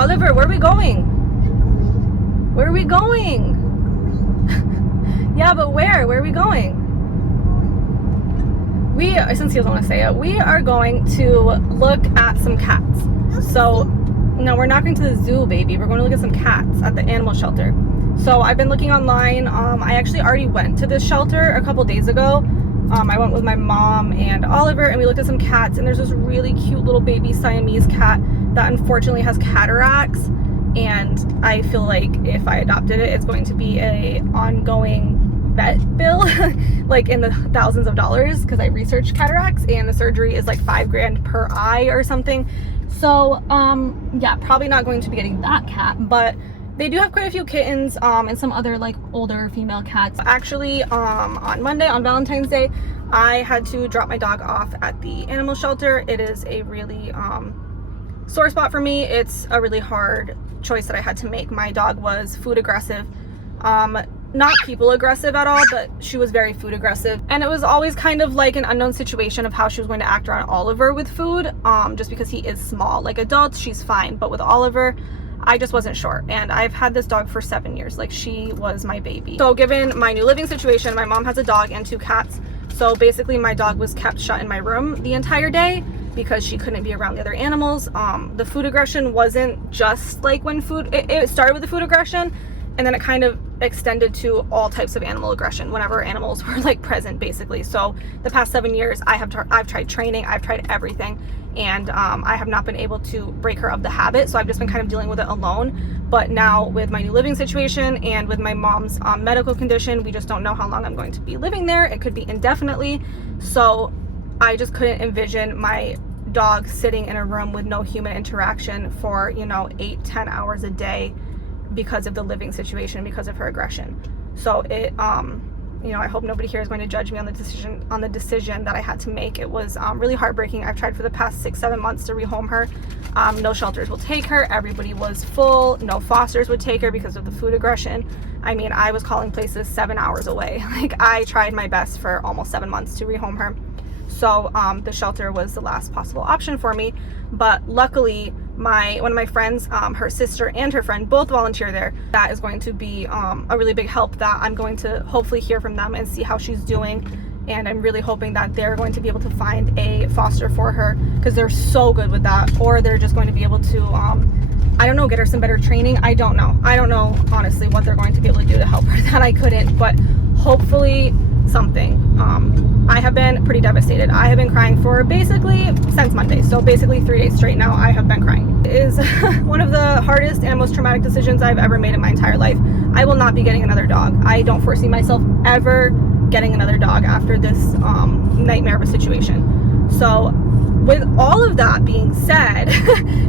Oliver, where are we going? Where are we going? Yeah, but where? Where are we going? Since he doesn't want to say it, we are going to look at some cats. So, no, we're not going to the zoo, baby. We're going to look at some cats at the animal shelter. So I've been looking online. I actually already went to this shelter a couple days ago. I went with my mom and Oliver, and we looked at some cats, and there's this really cute little baby Siamese cat that unfortunately has cataracts, and I feel like if I adopted it, it's going to be a ongoing vet bill like in the thousands of dollars, because I researched cataracts and the surgery is like $5,000 per eye or something. So yeah, probably not going to be getting that cat, but they do have quite a few kittens and some other like older female cats. Actually, on Monday, on Valentine's Day, I had to drop my dog off at the animal shelter. It is a really sore spot for me. It's a really hard choice that I had to make. My dog was food aggressive. Not people aggressive at all, but she was very food aggressive, and it was always kind of like an unknown situation of how she was going to act around Oliver with food, just because he is small. Like adults, she's fine, but with Oliver, I just wasn't sure. And I've had this dog for 7 years. Like, she was my baby. So given my new living situation, my mom has a dog and 2 cats, so basically my dog was kept shut in my room the entire day because she couldn't be around the other animals. The food aggression wasn't just like when it started with the food aggression, and then it kind of extended to all types of animal aggression whenever animals were like present, basically. So the past 7 years, I've tried training, I've tried everything, and I have not been able to break her of the habit. So I've just been kind of dealing with it alone. But now with my new living situation and with my mom's medical condition, we just don't know how long I'm going to be living there. It could be indefinitely. So I just couldn't envision my dog sitting in a room with no human interaction for, 8-10 hours a day, because of the living situation, because of her aggression. So it I hope nobody here is going to judge me on the decision that I had to make. It was really heartbreaking. I've tried for the past 6-7 months to rehome her. No shelters will take her. Everybody was full. No fosters would take her because of the food aggression. I mean, I was calling places 7 hours away. Like, I tried my best for almost 7 months to rehome her. So the shelter was the last possible option for me. But luckily, one of my friends, her sister and her friend both volunteer there. That is going to be a really big help, that I'm going to hopefully hear from them and see how she's doing. And I'm really hoping that they're going to be able to find a foster for her, because they're so good with that. Or they're just going to be able to, I don't know, get her some better training. I don't know honestly what they're going to be able to do to help her. That I couldn't, but hopefully something. I have been pretty devastated. I have been crying for basically since Monday. So basically 3 days straight now I have been crying. It is one of the hardest and most traumatic decisions I've ever made in my entire life. I will not be getting another dog. I don't foresee myself ever getting another dog after this nightmare of a situation. So with all of that being said,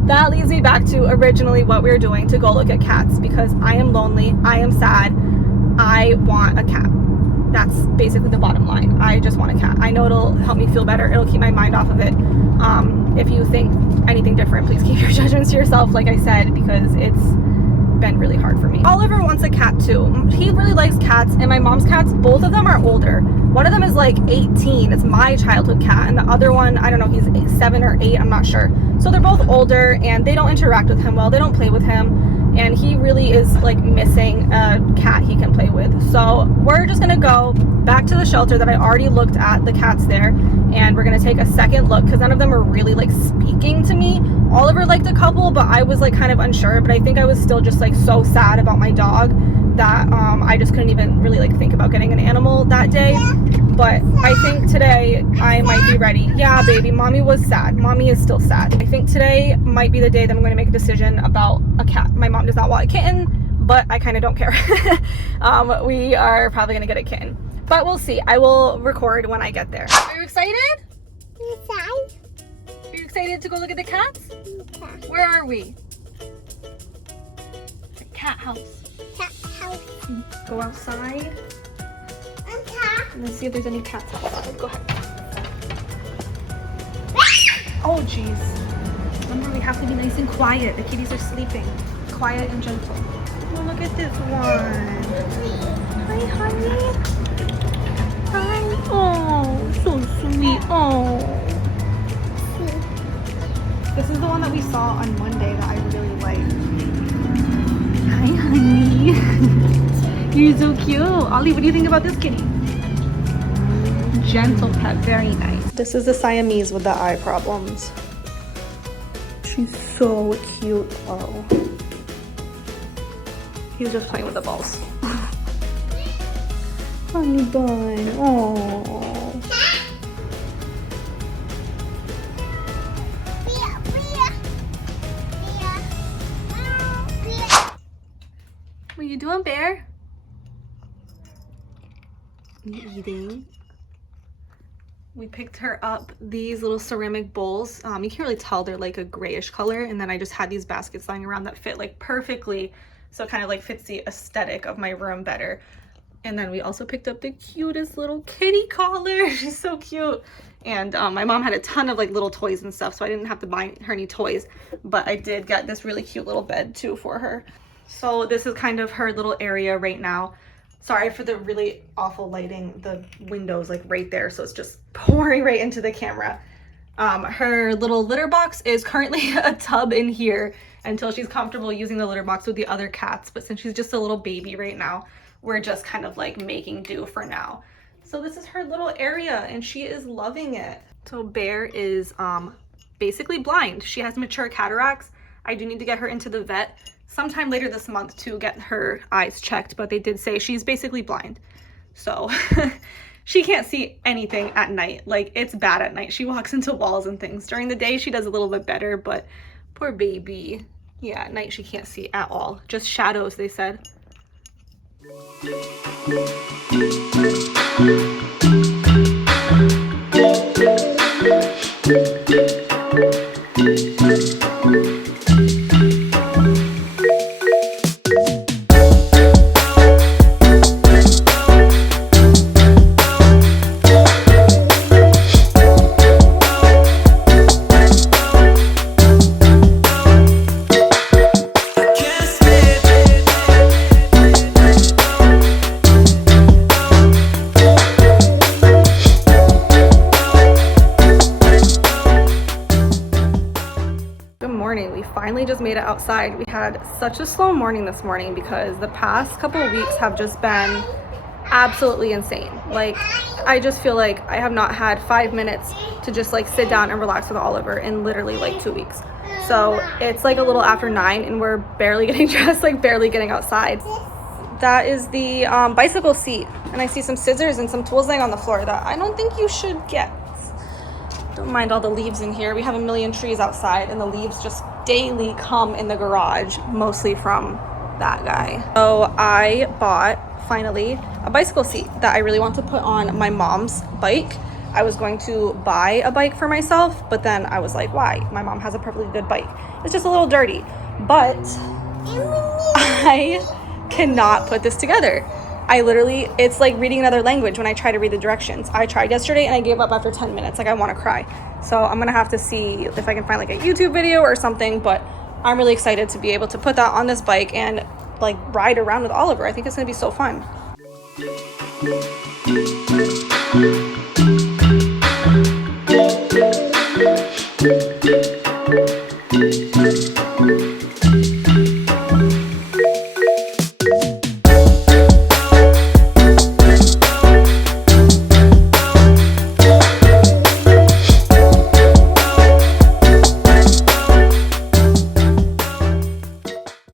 that leads me back to originally what we were doing, to go look at cats, because I am lonely, I am sad, I want a cat. That's basically the bottom line. I just want a cat. I know it'll help me feel better. It'll keep my mind off of it. If you think anything different, please keep your judgments to yourself, like I said, because it's been really hard for me. Oliver wants a cat too. He really likes cats, and my mom's cats, both of them are older. One of them is like 18. It's my childhood cat, and the other one, I don't know, he's 7 or 8, I'm not sure. So they're both older, and they don't interact with him well. They don't play with him. And he really is like missing a cat he can play with. So we're just gonna go back to the shelter that I already looked at, the cats there, and we're gonna take a second look, because none of them are really like speaking to me. Oliver liked a couple, but I was like kind of unsure. But I think I was still just like so sad about my dog that I just couldn't even really like think about getting an animal that day. But I think today I might be ready. Yeah, baby, mommy was sad. Mommy is still sad. I think today might be the day that I'm going to make a decision about a cat. My mom does not want a kitten, but I kind of don't care. We are probably going to get a kitten, but we'll see. I will record when I get there. Are you excited? Inside. Are you excited to go look at the cats? Okay. Where are we? The cat house. Cat house. Go outside Okay. and then see if there's any cats outside. Go ahead. Oh, jeez. Remember, we have to be nice and quiet. The kitties are sleeping. Quiet and gentle. Oh, look at this one. Hi, honey. Hi. Oh, so sweet. Oh. This is the one that we saw on Monday that I really liked. Hi, honey. You're so cute. Ollie, what do you think about this kitty? Gentle pet, very nice. This is the Siamese with the eye problems. She's so cute though. He's just playing with the balls. Honey bun. Oh. What are you doing, Bear? You eating? We picked her up these little ceramic bowls. You can't really tell, they're like a grayish color, and then I just had these baskets lying around that fit like perfectly, so it kind of like fits the aesthetic of my room better. And then we also picked up the cutest little kitty collar. She's so cute. And my mom had a ton of like little toys and stuff, so I didn't have to buy her any toys, but I did get this really cute little bed too for her. So this is kind of her little area right now. Sorry for the really awful lighting. The window's like right there, so it's just pouring right into the camera. Her little litter box is currently a tub in here until she's comfortable using the litter box with the other cats. But since she's just a little baby right now, we're just kind of like making do for now. So this is her little area and she is loving it. So Bear is basically blind. She has mature cataracts. I do need to get her into the vet sometime later this month to get her eyes checked, but they did say she's basically blind. So she can't see anything at night. Like, it's bad at night. She walks into walls and things. During the day, she does a little bit better, but poor baby. Yeah, at night she can't see at all. Just shadows, they said. Just made it outside. We had such a slow morning this morning because the past couple of weeks have just been absolutely insane. Like, I just feel like I have not had 5 minutes to just like sit down and relax with Oliver in literally like 2 weeks. So it's like a little after 9 and we're barely getting dressed, like barely getting outside. That is the bicycle seat, and I see some scissors and some tools laying on the floor that I don't think you should get. Don't mind all the leaves in here. We have a million trees outside and the leaves just daily come in the garage, mostly from that guy. So I bought finally a bicycle seat that I really want to put on my mom's bike. I was going to buy a bike for myself, but then I was like, why? My mom has a perfectly good bike. It's just a little dirty, but I cannot put this together. It's like reading another language when I try to read the directions. I tried yesterday and I gave up after 10 minutes. Like, I want to cry. So I'm gonna have to see if I can find like a YouTube video or something, but I'm really excited to be able to put that on this bike and like ride around with Oliver. I think it's gonna be so fun.